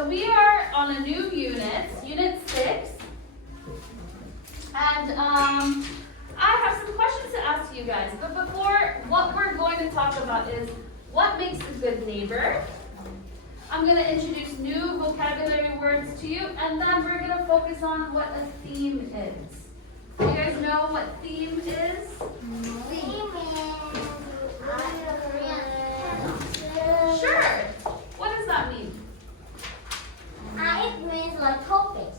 so we are on a new unit, Unit 6. And I have some questions to ask you guys. But before, what we're going to talk about is what makes a good neighbor. I'm going to introduce new vocabulary words to you, and then we're going to focus on what a theme is. Do you guys know what theme is? Theme is Sure. What does that mean? it means like topics.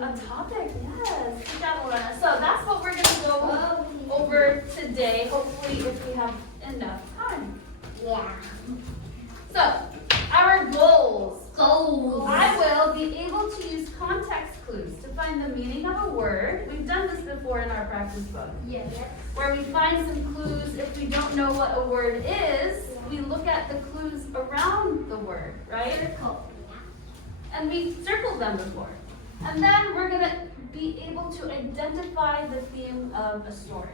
A topic, yes. Good job, Elena. So that's what we're going to go over today, hopefully if we have enough time. Yeah. So, our goals. Goals. I will be able to use context clues to find the meaning of a word. We've done this before in our practice book. Yes. Where we find some clues. If we don't know what a word is, we look at the clues around the word, right? Circle. And we circled them before. And then we're going to be able to identify the theme of a story.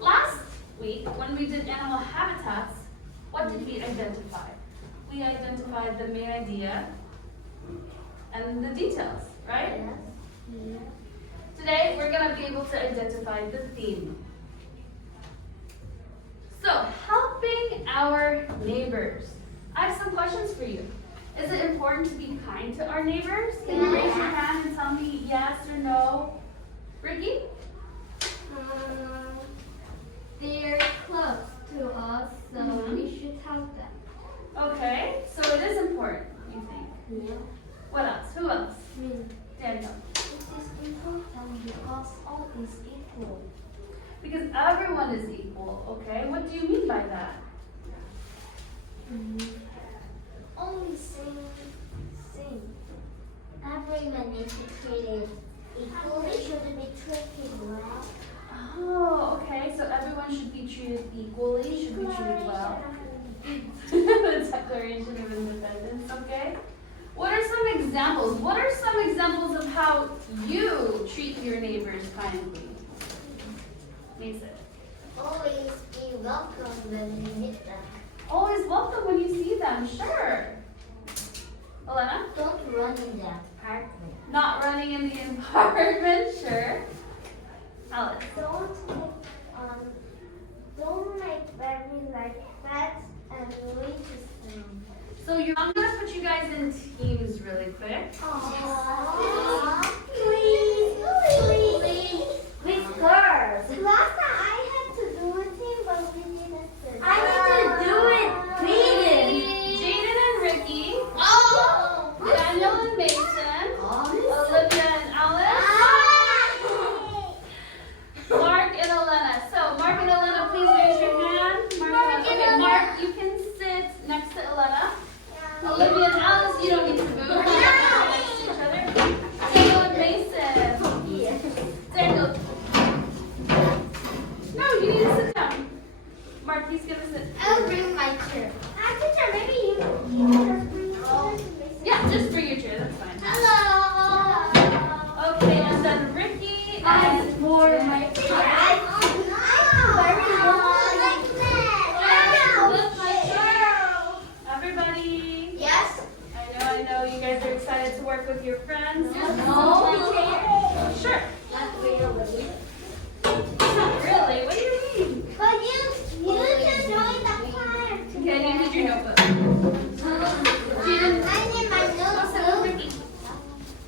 Last week, when we did animal habitats, what did we identify? We identified the main idea and the details, right? Yes. Today, we're going to be able to identify the theme. So, helping our neighbors. I have some questions for you. Is it important to be kind to our neighbors? Can you raise your hand and tell me yes or no? Ricky? They're close to us, so we should help them. Okay, so it is important, you think. Yeah. What else? Who else? Daniel. It is important because all is equal. Because everyone is equal, okay? What do you mean by that? Only same. Everyone is treated equally, shouldn't be treated well. Oh, okay, so everyone should be treated equally, should be treated well. The Declaration of Independence, okay? What are some examples? What are some examples of how you treat your neighbors kindly? Mason. Always be welcome when you meet them. Always welcome when you see them, sure. Elena? Don't run in the apartment. Not running in the apartment, sure. Alice? Don't make very like pets and religious things. So I'm gonna put you guys in teams really quick. Please. With girls. Last time I had to do a team, but we didn't. I need to do it. Jaden and Ricky. Oh. Daniel and Mason. Olivia and Alice. Mark and Elena. So Mark and Elena, please raise your hand. Mark, you can sit next to Elena. Olivia and Alice, you don't need to move. Next to each other. Daniel and Mason. Daniel. No, you need to sit down. Mark, he's gonna sit. I'll bring my chair. Teacher, maybe you can bring Yeah, just bring your chair, that's fine. Hello. Okay, and then Ricky and For my chair. everybody. Yes. I know, you guys are excited to work with your friends. Sure. Not really, what do you mean? But you can join the choir. Okay, you need your notebook. I need my notebook.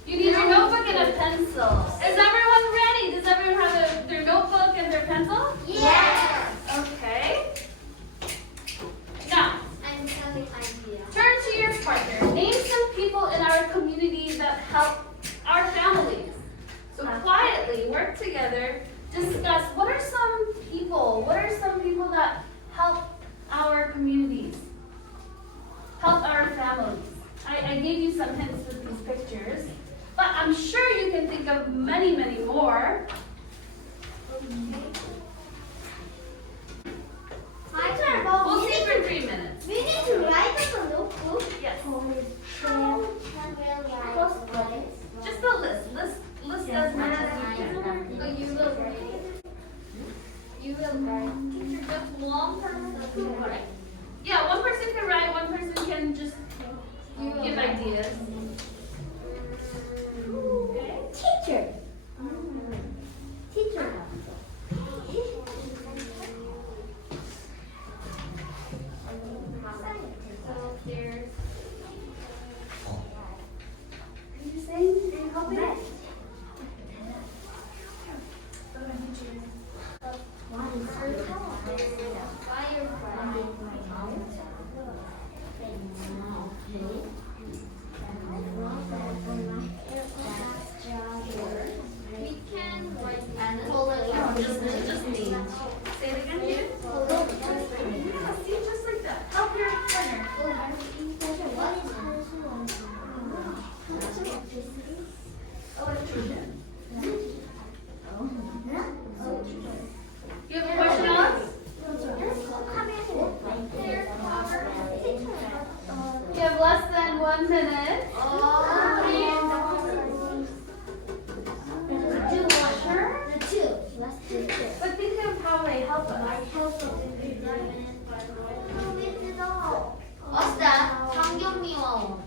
You need your notebook and a pencil. Is everyone ready? Does everyone have their notebook and their pencil? Yes. Okay. Now, I'm telling idea. turn to your partner. Name some people in our community that help our families. So quietly work together. Discuss what are some people that help our communities, help our families. I gave you some hints with these pictures, but I'm sure you can think of many, many more. We'll see for 3 minutes. We need to write up a notebook. Yes. Just a list. List as much as you can. You will write. Just one person will write. Yeah, one person can write, one person can just give ideas. Just lean. Say it again, David. Yeah, see, just like that. Help your partner. You have a question, Alex? You have less than 1 minute. But think of how they help us. What's that? 환경미화원.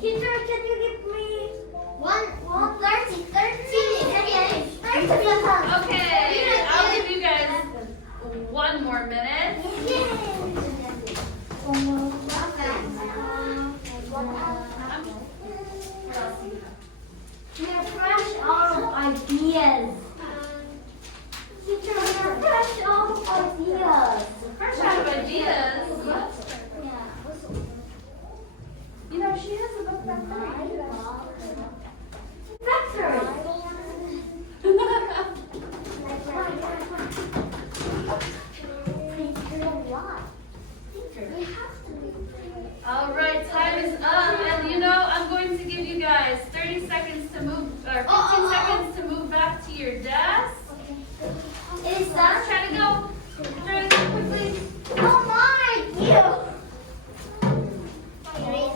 Teacher, can you give me 30? Okay, I'll give you guys 1 more minute. We are fresh out of ideas. Teacher, we are fresh out of ideas. Fresh out of ideas. You know, she has a book back there. All right, time is up, and you know I'm going to give you guys 30 seconds to move, or 15 seconds to move back to your desk. Is that Try to go through it quickly. Oh my, you. Sorry.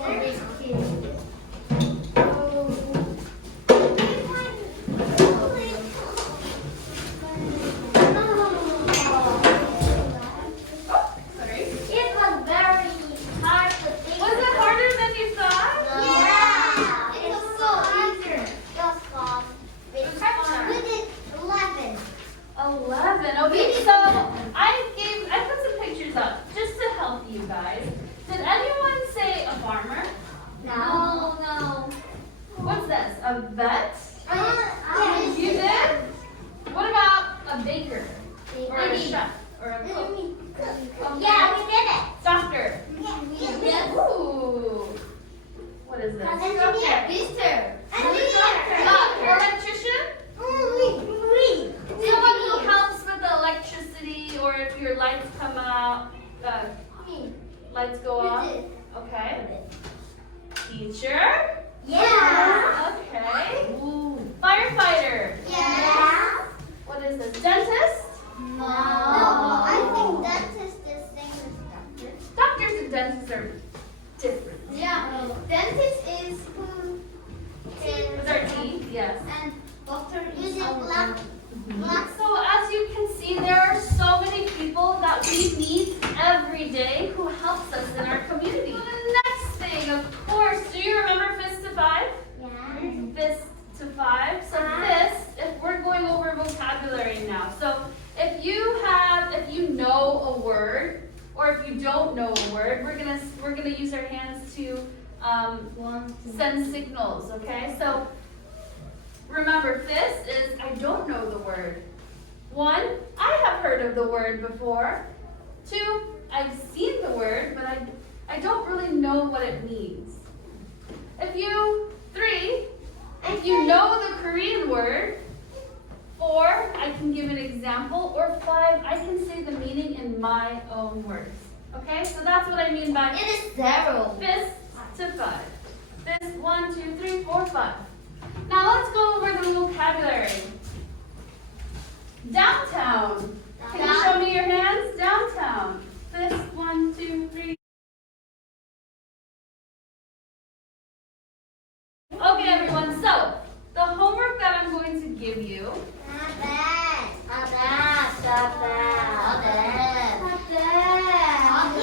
It was very hard to think. Was it harder than you thought? Yeah. It was so easy. Just fun. We did 11. 11. Okay, so I put some pictures up just to help you guys. Did anyone say a farmer? No. What's this? A vet? Yes. You did? What about a baker? Or a chef? Or a cook? Yeah, we did it. Doctor? Yeah. Ooh. What is this? Engineer. Electrician? Someone who helps with the electricity, or if your lights come out, lights go off. Okay. Teacher? Yeah. Okay. Firefighter? Yeah. What is this? Dentist? No, I think dentist is the same as doctor. Doctors and dentists are different. Yeah, dentist is who With our teeth, yes. and doctor is black. So as you can see, there are so many people that we meet every day who helps us in our community. The next thing, of course, do you remember fist to 5? Yeah. Fist to 5. So fist, if we're going over vocabulary now. So if you know a word, or if you don't know a word, we're gonna use our hands to send signals. Okay. So remember, fist is I don't know the word. 1, I have heard of the word before. 2, I've seen the word, but I don't really know what it means. 3, if you know the Korean word. 4, I can give an example. Or 5, I can say the meaning in my own words. Okay, so that's what I mean by It is 0. fist to 5. Fist, 1, 2, 3, 4, 5. Now let's go over the vocabulary. Downtown. Can you show me your hands? Downtown. Fist, 1, 2, 3. Okay, everyone. So the homework that I'm going to give you. Not bad. Not bad. Not bad. Not bad.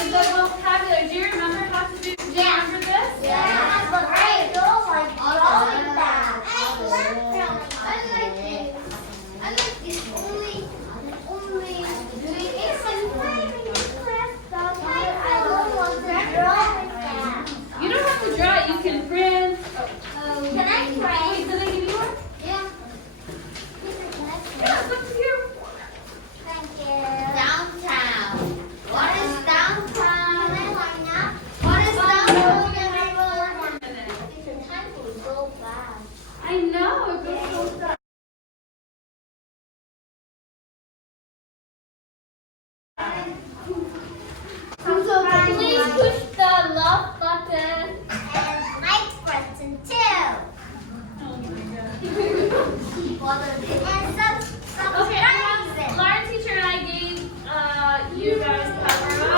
Is the vocabulary. Do you remember how to do? Do you remember this? Yeah, but I don't like drawing that. I like it. I like this only doing it I don't want to draw that. You don't have to draw it. You can print. Can I try? Wait, did I give you one? Yeah. And Okay, Laura teacher and I gave you guys power up.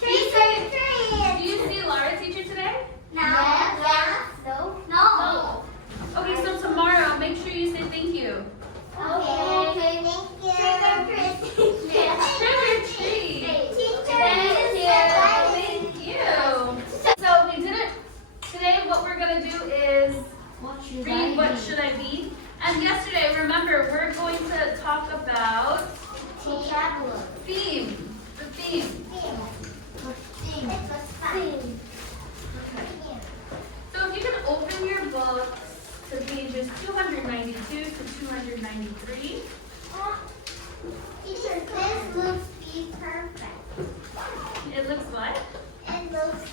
Do you see Laura teacher today? No. Okay, so tomorrow make sure you say thank you. Okay. Trick or treat. Thank you. So we did it today. What we're gonna do is read what should I be. And yesterday, remember, we're going to talk about theme. The theme. So if you can open your books to pages 292 to 293. Teacher, this looks perfect. It looks what? It looks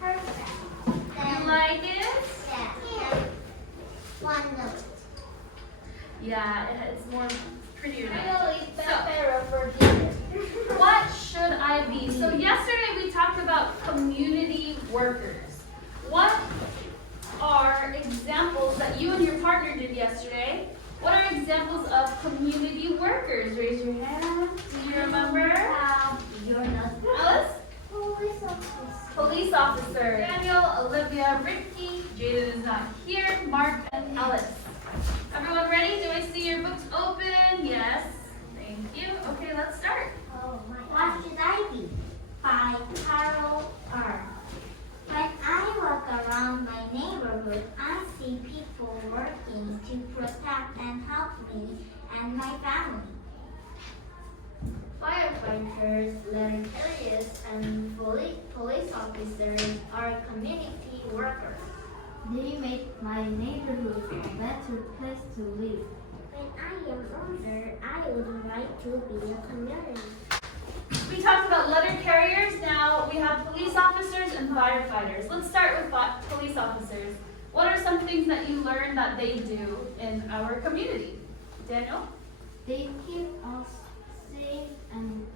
perfect. You like it? Yeah. One note. Yeah, it's more prettier now. Really better for dinner. What should I be? So yesterday we talked about community workers. What are examples that you and your partner did yesterday? What are examples of community workers? Raise your hand. Do you remember? You're not. Alice? Police officer. Police officer. Daniel, Olivia, Ricky. Jaden is not here. Mark and Alice. Everyone ready? Do I see your books open? Yes. Thank you. Okay, let's start. Oh my. What should I be? By Carol R. When I walk around my neighborhood, I see people working to protect and help me and my family. Firefighters, letter carriers, and police officers are community workers. They make my neighborhood a better place to live. When I am older, I would like to be a community. We talked about letter carriers. Now we have police officers and firefighters. Let's start with police officers. What are some things that you learned that they do in our community? Daniel? They keep us safe and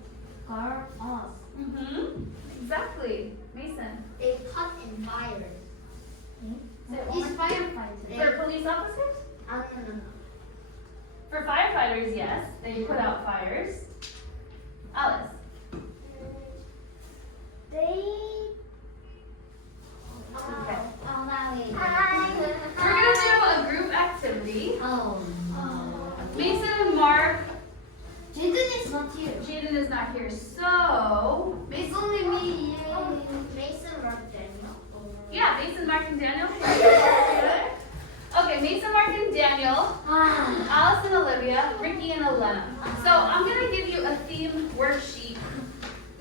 guard us. Exactly. Mason? They cut in fires. These firefighters. For police officers? No. For firefighters, yes. They put out fires. Alice? They. Okay. Hi. We're going to do a group activity. Oh. Mason and Mark. Jaden is not here. Jaden is not here. So, It's only me. Yay. Mason Mark Daniel. yeah, Mason, Mark, and Daniel. Okay, Mason, Mark, and Daniel. Alice and Olivia, Ricky and Elena. So I'm gonna give you a theme worksheet.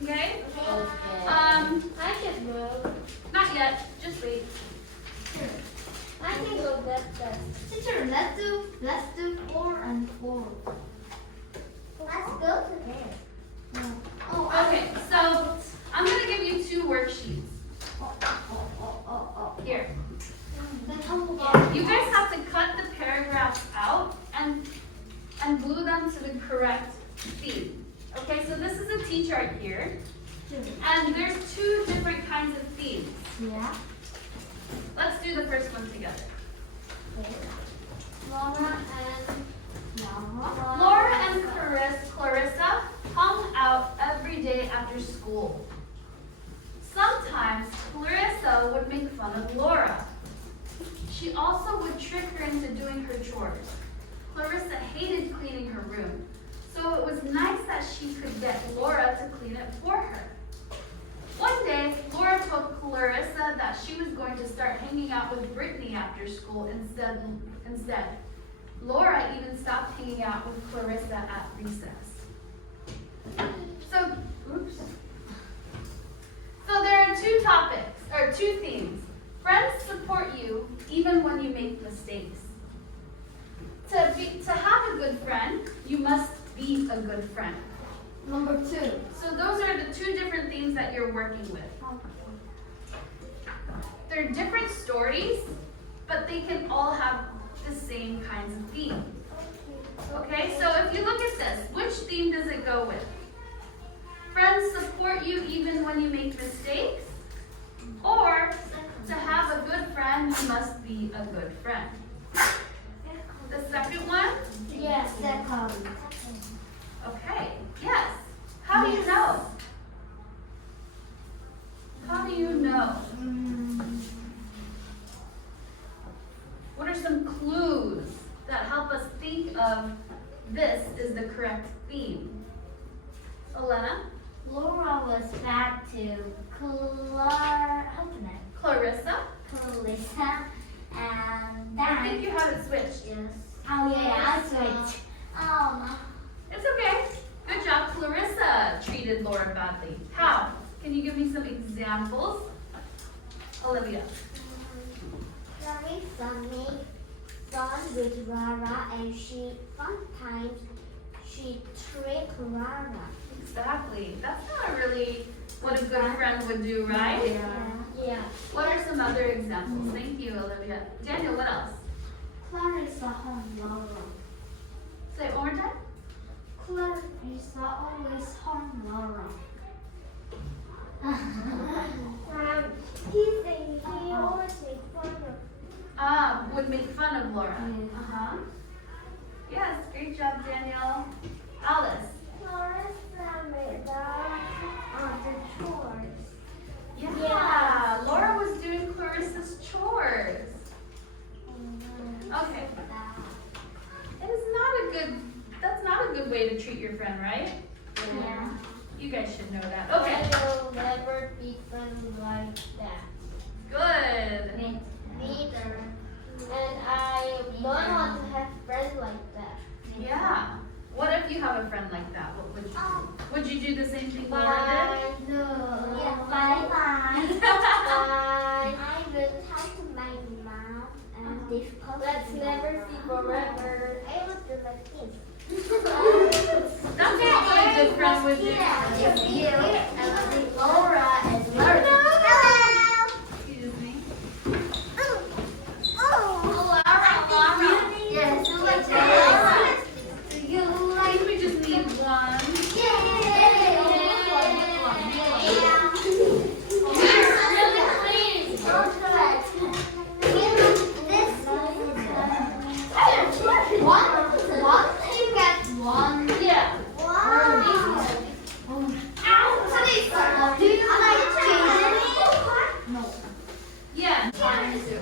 Okay? I can go. Not yet. Just wait. I can go that. Teacher, let's do 4 and 4. Let's go to there. Okay, so I'm gonna give you 2 worksheets. Here. You guys have to cut the paragraphs out and glue them to the correct theme. Okay, so this is a T chart here, and there's 2 different kinds of themes. Yeah. Let's do the first one together. Laura and Clarissa hung out every day after school. Sometimes Clarissa would make fun of Laura. She also would trick her into doing her chores. Clarissa hated cleaning her room, so it was nice that she could get Laura to clean it for her. One day, Laura told Clarissa that she was going to start hanging out with Brittany after school instead. Laura even stopped hanging out with Clarissa at recess. So there are 2 topics, or 2 themes. Friends support you even when you make mistakes. To have a good friend, you must be a good friend. Number 2. So those are the 2 different themes that you're working with. They're different stories, but they can all have the same kinds of themes. Okay, so if you look at this, which theme does it go with? Friends support you even when you make mistakes? Or and he must be a good friend. The second one? Yes. Second. Okay, yes. How do you know? How do you know? What are some clues that help us think of this is the correct theme? Elena? Laura was back to Clarissa? Clarissa, and I then think you have it switched. yes. Oh yeah, I switched. It's okay. Good job. Clarissa treated Laura badly. How? Can you give me some examples? Olivia. Clarissa made fun with Lara and sometimes she tricked Lara. Exactly. That's not really what a good friend would do, right? Yeah. What are some other examples? Thank you, Olivia. Daniel, what else? Clarissa harmed Laura. Say it one more time. Clarissa always harmed Laura. He always made fun of. Would make fun of Laura. Yeah. Uh-huh. Yes, great job, Daniel. Alice. Clarissa made the chores. Yeah, Laura was doing Clarissa's chores. Okay. It is that's not a good way to treat your friend, right? Yeah. You guys should know that. Okay, I will never be friends like that. good. Neither. And I don't want to have friends like that. Yeah. What if you have a friend like that? What would you do? Would you do the same thing Laura did? No. Yeah, Bye. Bye. I will talk to my mom and discuss. Let's never see forever. I will do like this. That's not what a good friend would do. If you And Laura and Laura. Hello. Excuse me. Yes. Do like that. I think we just need one. Yeah. Yeah. Mine too.